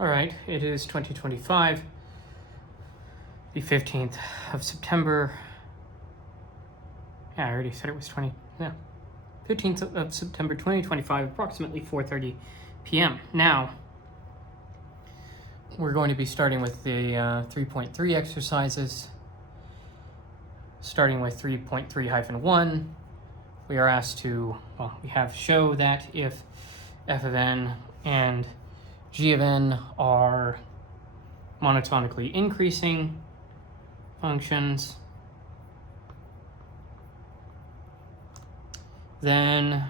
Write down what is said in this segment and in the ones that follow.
All right, it is 2025, the 15th of September. Yeah, I already said it was 15th of September 2025, approximately 4:30 p.m. Now, we're going to be starting with the 3.3 exercises. Starting with 3.3-1, we are asked to, we have show that if f of n and g of n are monotonically increasing functions, then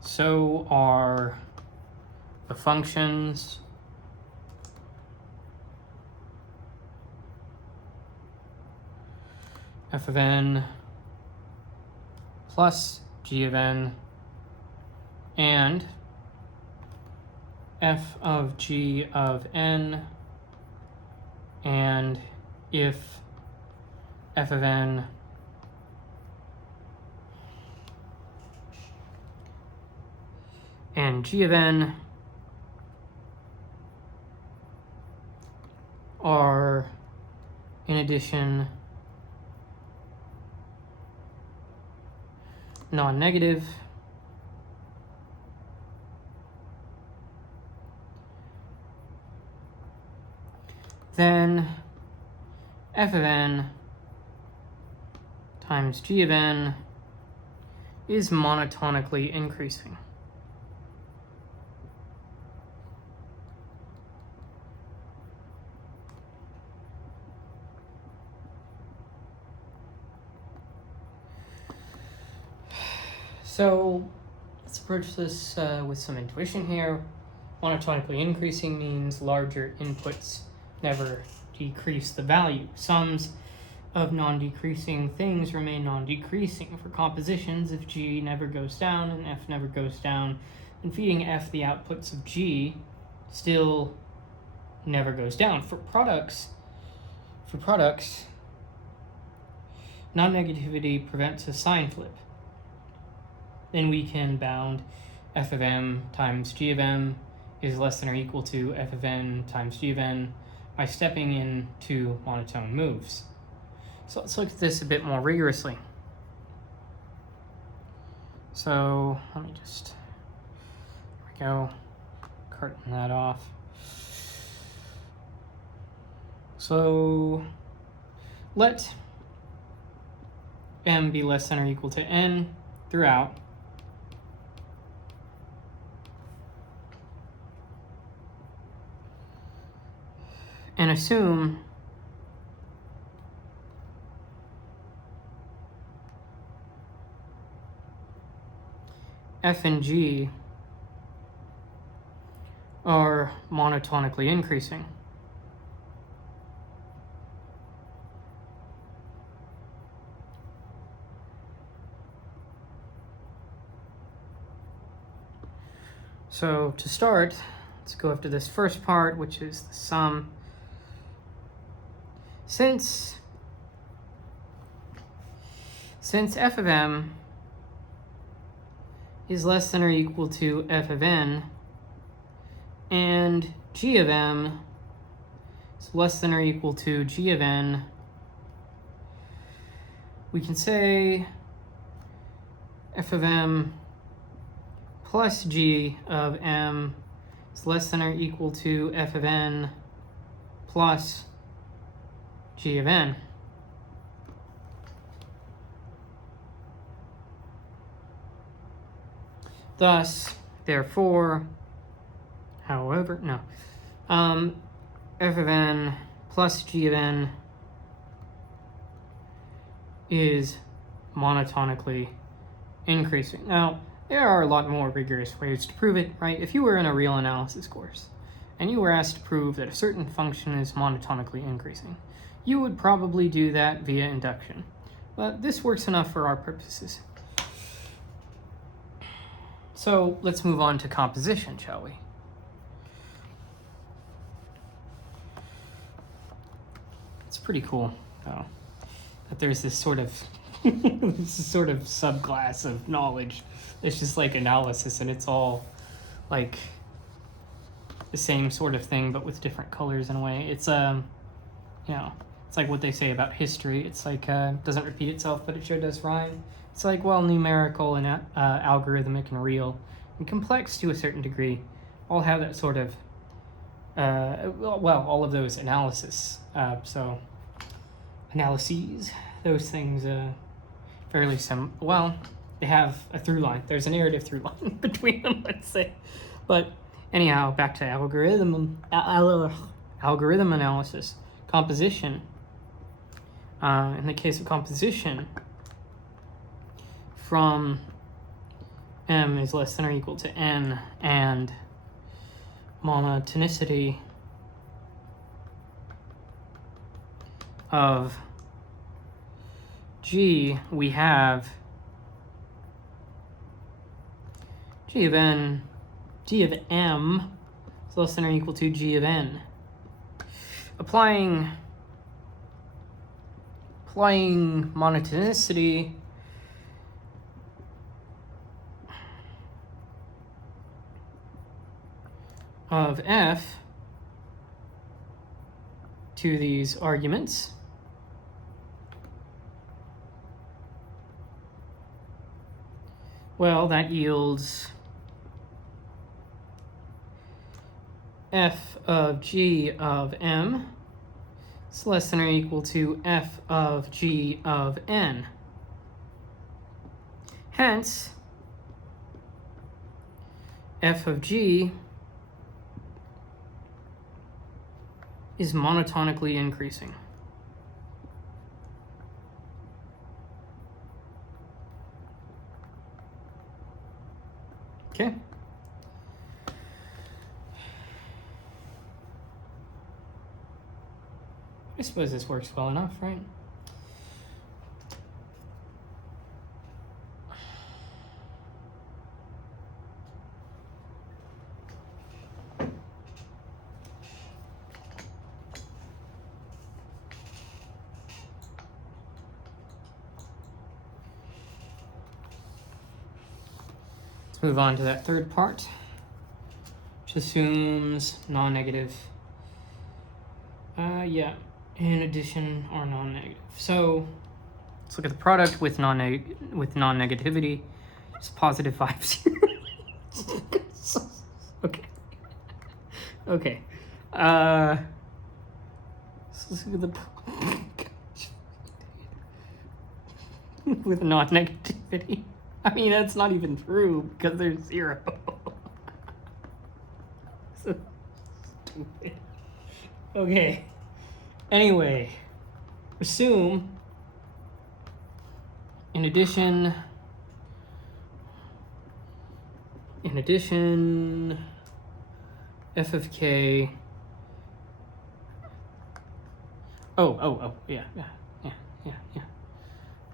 so are the functions f of n plus g of n and f of g of n, and if f of n and g of n are, in addition, non-negative, then f of n times g of n is monotonically increasing. So let's approach this with some intuition here. Monotonically increasing means larger inputs never decrease the value. Sums of non-decreasing things remain non-decreasing. For compositions, if g never goes down and f never goes down, then feeding f the outputs of g still never goes down. For products, non-negativity prevents a sign flip. Then we can bound f of m times g of m is less than or equal to f of n times g of n by stepping into monotone moves. So let's look at this a bit more rigorously. So let me just, there we go, carton that off. So let m be less than or equal to n throughout. And assume f and g are monotonically increasing. So to start, let's go after this first part, which is the sum. Since f of m is less than or equal to f of n, and g of m is less than or equal to g of n, we can say f of m plus g of m is less than or equal to f of n plus g of n. Thus, therefore, f of n plus g of n is monotonically increasing. Now, there are a lot more rigorous ways to prove it, right? If you were in a real analysis course and you were asked to prove that a certain function is monotonically increasing, you would probably do that via induction. But this works enough for our purposes. So let's move on to composition, shall we? It's pretty cool, though, that there's this sort of subclass of knowledge. It's just like analysis, and it's all like the same sort of thing, but with different colors in a way. It's, you know, it's like what they say about history. It's like, doesn't repeat itself, but it sure does rhyme. It's like, well, numerical and algorithmic and real and complex to a certain degree all have that sort of, well, all of those analyses. Analyses, those things, fairly well, they have a through line. There's a narrative through line between them, let's say. But anyhow, back to algorithm analysis. Composition. In the case of composition, from m is less than or equal to n and monotonicity of G, we have G of m is less than or equal to G of n. Applying monotonicity of f to these arguments, well, that yields f of G of m is less than or equal to f of G of n. Hence, f of G is monotonically increasing. Okay. I suppose this works well enough, right? Let's move on to that third part, which assumes non-negative. In addition or non-negative. So let's look at the product with non-negativity. It's positive 5, 0. Okay. Okay. Let's look at the with non-negativity. I mean, that's not even true because there's 0. So stupid. Okay. Anyway, assume, in addition, f of k, yeah.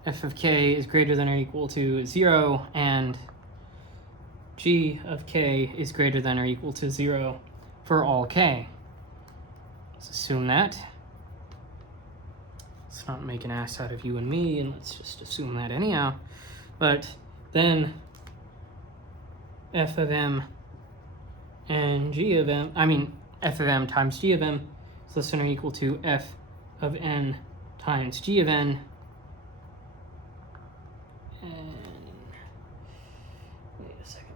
F of k is greater than or equal to 0, and g of k is greater than or equal to 0 for all k. Let's assume that. Let's not make an ass out of you and me, and let's just assume that anyhow. But then f of m and g of m, f of m times g of m is less than or equal to f of n times g of n. And wait a second.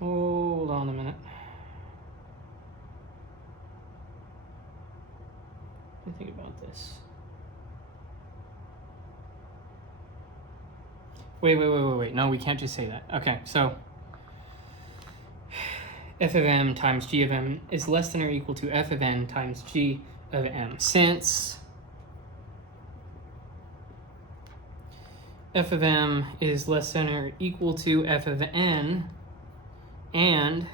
Hold on a minute. Let me think about this. Wait. No, we can't just say that. Okay, so f of m times g of m is less than or equal to f of n times g of m. Since f of m is less than or equal to f of n, and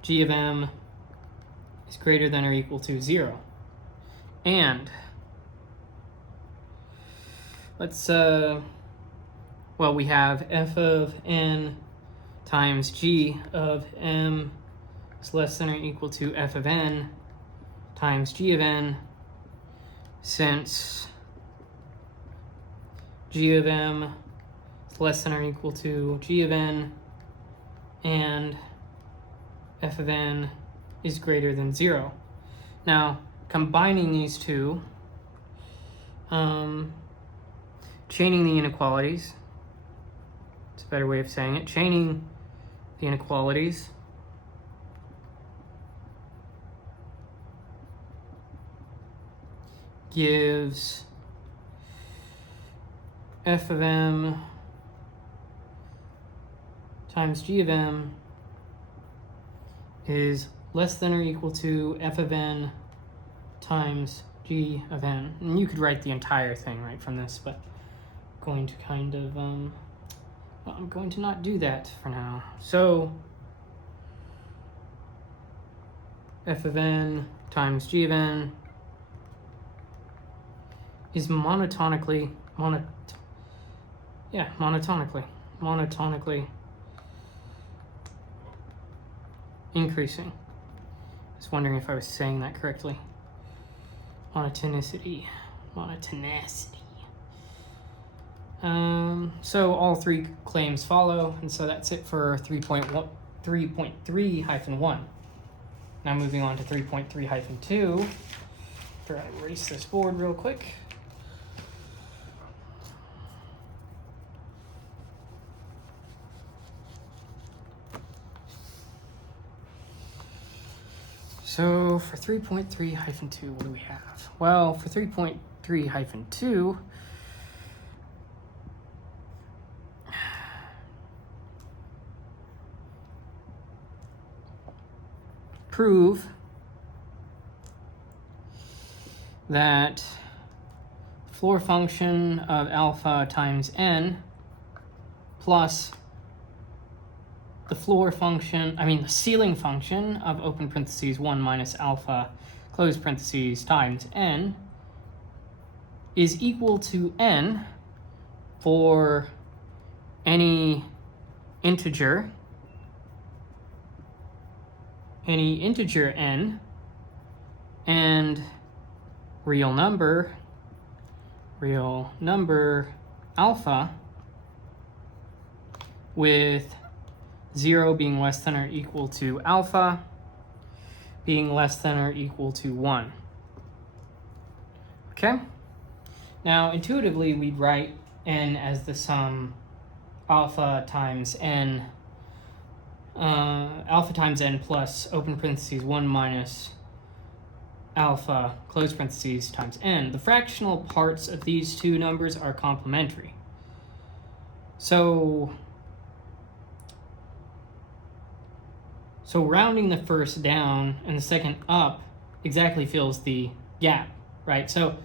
g of m is greater than or equal to 0. And let's, we have f of n times g of m is less than or equal to f of n times g of n, since g of m is less than or equal to g of n, and f of n is greater than 0. Now, combining these two, chaining the inequalities, it's a better way of saying it, chaining the inequalities gives f of m times g of m is less than or equal to f of n times g of n. And you could write the entire thing right from this, but I'm going to kind of, well, I'm going to not do that for now. So f of n times g of n is monotonically increasing. I was wondering if I was saying that correctly. Monotonicity. So all three claims follow, and so that's it for 3.3-1. Now moving on to 3.3-2. After I erase this board real quick. So for 3.3-2, what do we have? Well, for 3.3-2, prove that floor function of alpha times n plus the floor function, the ceiling function of open parentheses 1 minus alpha close parentheses times n is equal to n for any integer n and real number alpha, with 0 being less than or equal to alpha being less than or equal to 1. Okay? Now, intuitively, we'd write n as the sum alpha times n plus open parentheses 1 minus alpha close parentheses times n. The fractional parts of these two numbers are complementary. So rounding the first down and the second up exactly fills the gap, right? So,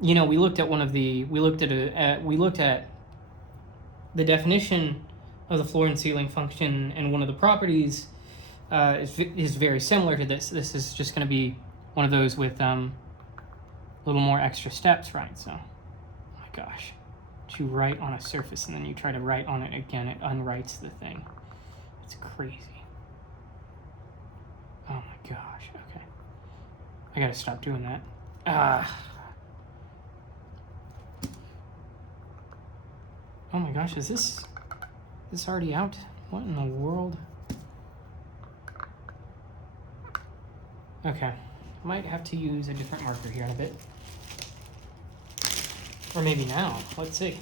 we looked at the definition of the floor and ceiling function, and one of the properties is very similar to this. This is just going to be one of those with a little more extra steps, right? So, oh my gosh, you write on a surface and then you try to write on it again, it unwrites the thing. It's crazy. Oh my gosh, okay. I gotta stop doing that. Oh my gosh, is this already out? What in the world? Okay, might have to use a different marker here in a bit. Or maybe now, let's see.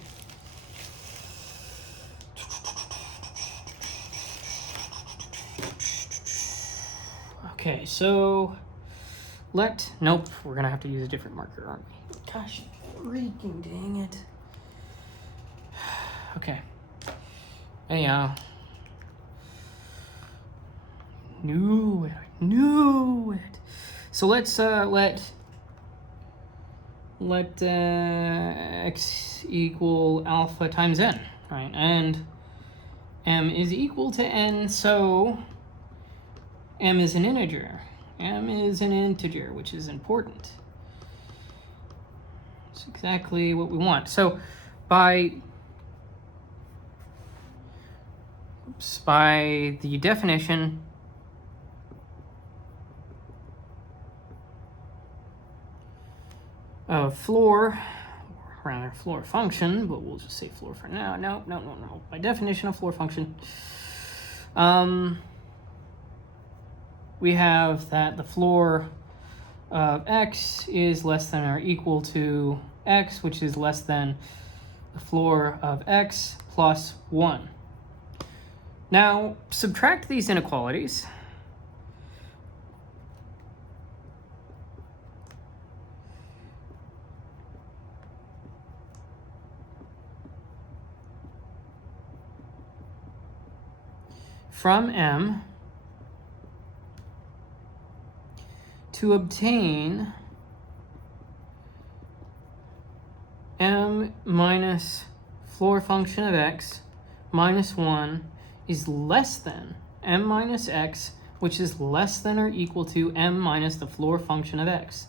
Okay, so nope, we're gonna have to use a different marker, aren't we? Gosh, freaking dang it. Okay. Anyhow. Knew it. So let's let x equal alpha times n, right? And m is equal to n, so m is an integer. M is an integer, which is important. It's exactly what we want. So by the definition of floor rather floor function, but we'll just say floor for now. No. By definition of floor function, we have that the floor of x is less than or equal to x, which is less than the floor of x plus 1. Now, subtract these inequalities. From M to obtain M minus floor function of x minus 1 is less than M minus x, which is less than or equal to M minus the floor function of x.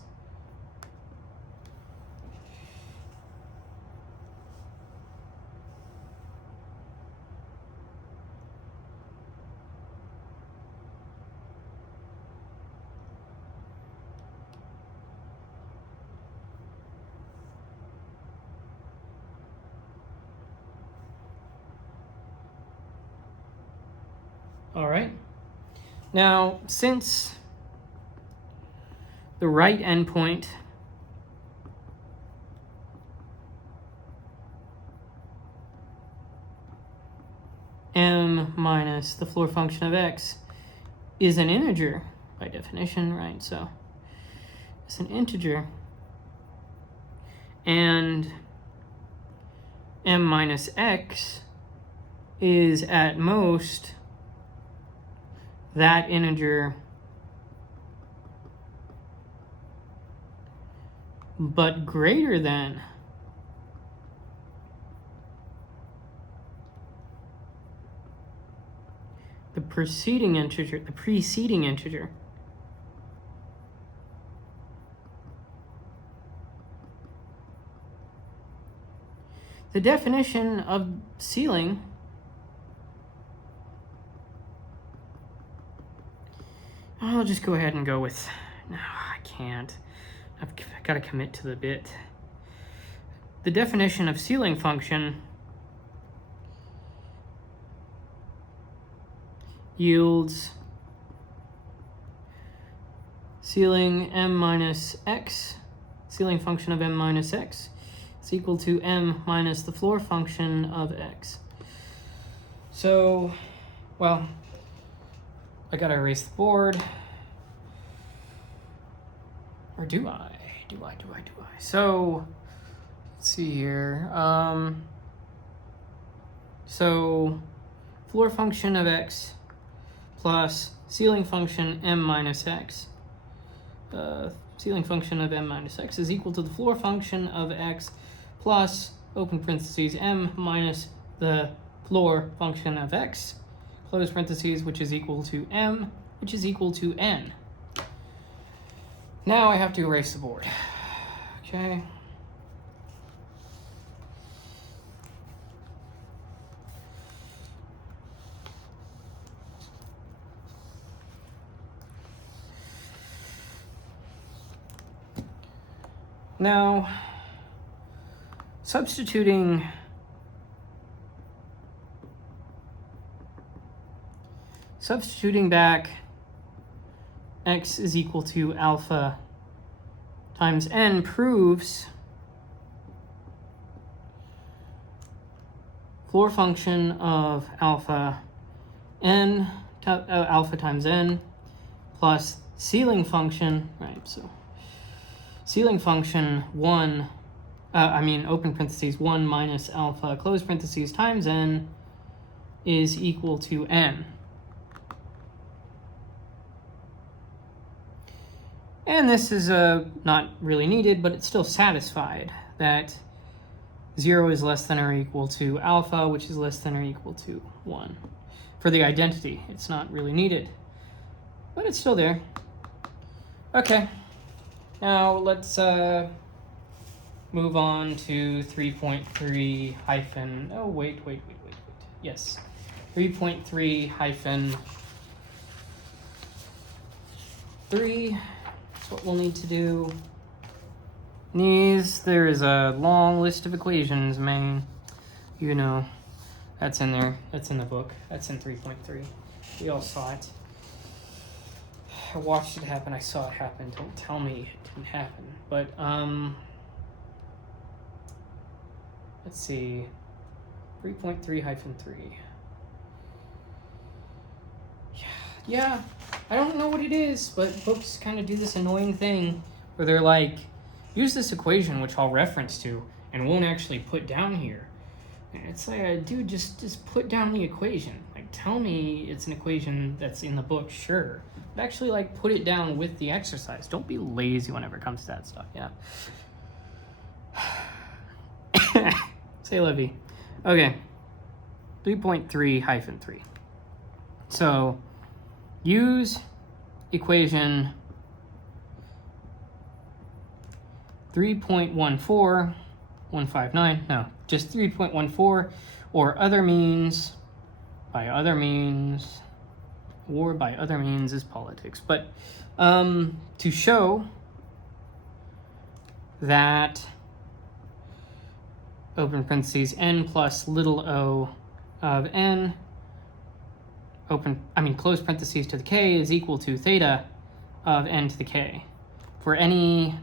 All right. Now, since the right endpoint M minus the floor function of x is an integer by definition, right? So it's an integer, and M minus x is at most that integer, but greater than the preceding integer, The definition of ceiling I'll just go ahead and go with, no, I can't. I've got to commit to the bit. The definition of ceiling function yields ceiling m minus x, ceiling function of m minus x, is equal to m minus the floor function of x. So, well, I gotta erase the board. Or do I? Do I? So, let's see here. So, floor function of x plus ceiling function m minus x. Ceiling function of m minus x is equal to the floor function of x plus, open parentheses, m minus the floor function of x, close parentheses, which is equal to m, which is equal to n. Now I have to erase the board. Okay. Now, substituting back x is equal to alpha times n proves floor function of alpha n, alpha times n, plus ceiling function, right, so ceiling function 1, open parentheses, 1 minus alpha, close parentheses, times n is equal to n. And this is not really needed, but it's still satisfied that 0 is less than or equal to alpha, which is less than or equal to 1. For the identity, it's not really needed, but it's still there. Okay, now let's move on to 3.3 hyphen, oh, wait. Yes, 3.3 hyphen 3. What we'll need to do. There is a long list of equations, man. You know, that's in there. That's in the book. That's in 3.3. We all saw it. I watched it happen. I saw it happen. Don't tell me it didn't happen. But, let's see. 3.3-3. Yeah, I don't know what it is, but books kind of do this annoying thing where they're like, use this equation, which I'll reference to, and won't actually put down here. And it's like, dude, just put down the equation. Like, tell me it's an equation that's in the book, sure. But actually, like, put it down with the exercise. Don't be lazy whenever it comes to that stuff, yeah. Say Levy. Okay. 3.3-3. So, use equation 3.14159, no, just 3.14, or other means, by other means, or by other means is politics. But to show that, open parentheses, n plus little o of n, close parentheses to the k is equal to theta of n to the k. For any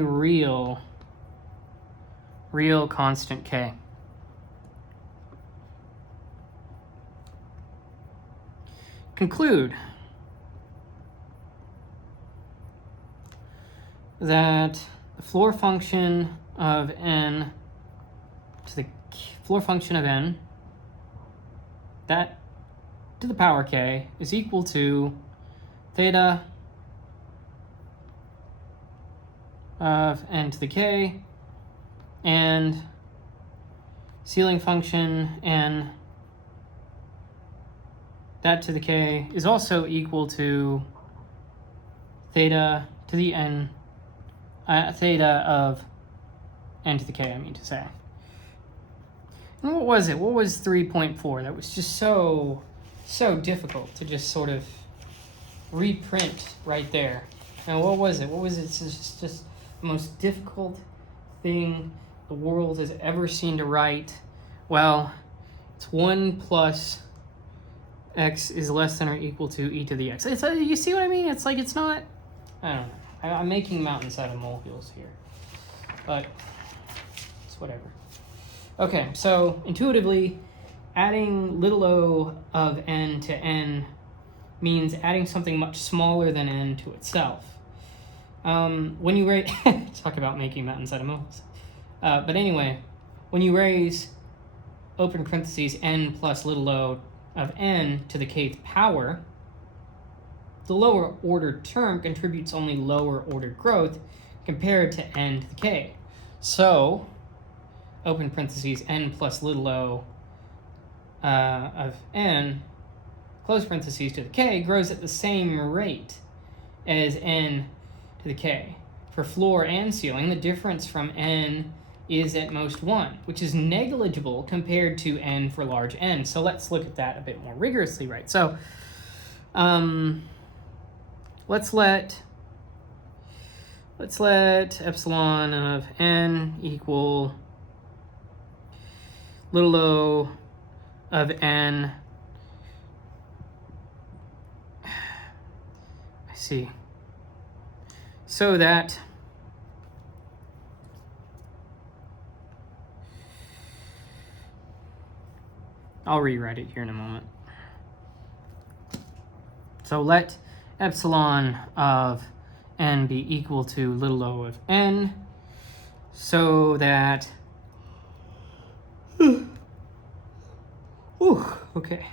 real constant k. Conclude that the floor function of n to the floor function of n, that to the power k, is equal to theta of n to the k, and ceiling function n, that to the k, is also equal to theta to the n, theta of n to the k, I mean to say. And what was it? What was 3.4? That was just so difficult to just sort of reprint right there. Now, what was it? It's just the most difficult thing the world has ever seen to write. Well, it's 1 plus x is less than or equal to e to the x. You see what I mean? It's like, it's not, I don't know. I'm making mountains out of molehills here, but it's whatever. Okay, so intuitively, adding little o of n to n means adding something much smaller than n to itself. When you raise, talk about making mountains out of molehills. But anyway, when you raise, open parentheses, n plus little o of n to the kth power, the lower ordered term contributes only lower ordered growth compared to n to the k. So, open parentheses, n plus little o of n, close parentheses to the k, grows at the same rate as n to the k. For floor and ceiling, the difference from n is at most 1, which is negligible compared to n for large n. So let's look at that a bit more rigorously, right? So let's let epsilon of n equal little o of n. I see. So that I'll rewrite it here in a moment. So let epsilon of n be equal to little o of n, so that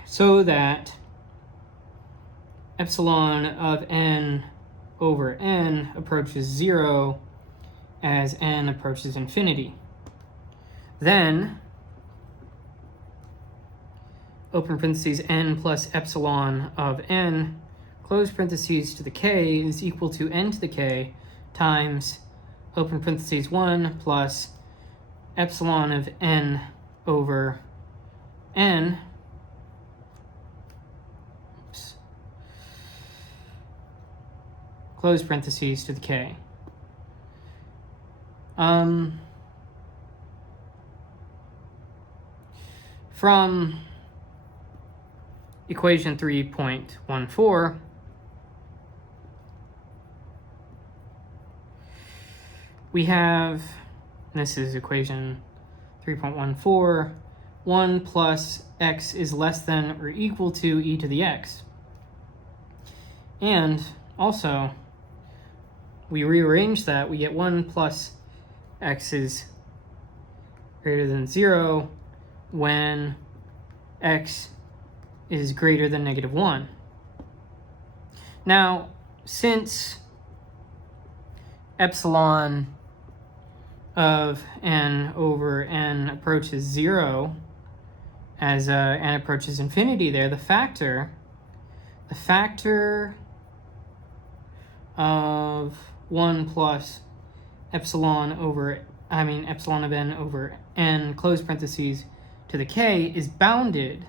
so that epsilon of n over n approaches 0 as n approaches infinity. Then, open parentheses, n plus epsilon of n, close parentheses to the k, is equal to n to the k times, open parentheses, 1 plus epsilon of n over n, close parentheses to the k. From equation 3.14, we have, this is equation 3.14, 1 plus x is less than or equal to e to the x. And also, we rearrange that, we get 1 plus x is greater than 0 when x is greater than -1. Now, since epsilon of n over n approaches 0 as n approaches infinity there, the factor of 1 plus epsilon of n over n close parentheses to the k is bounded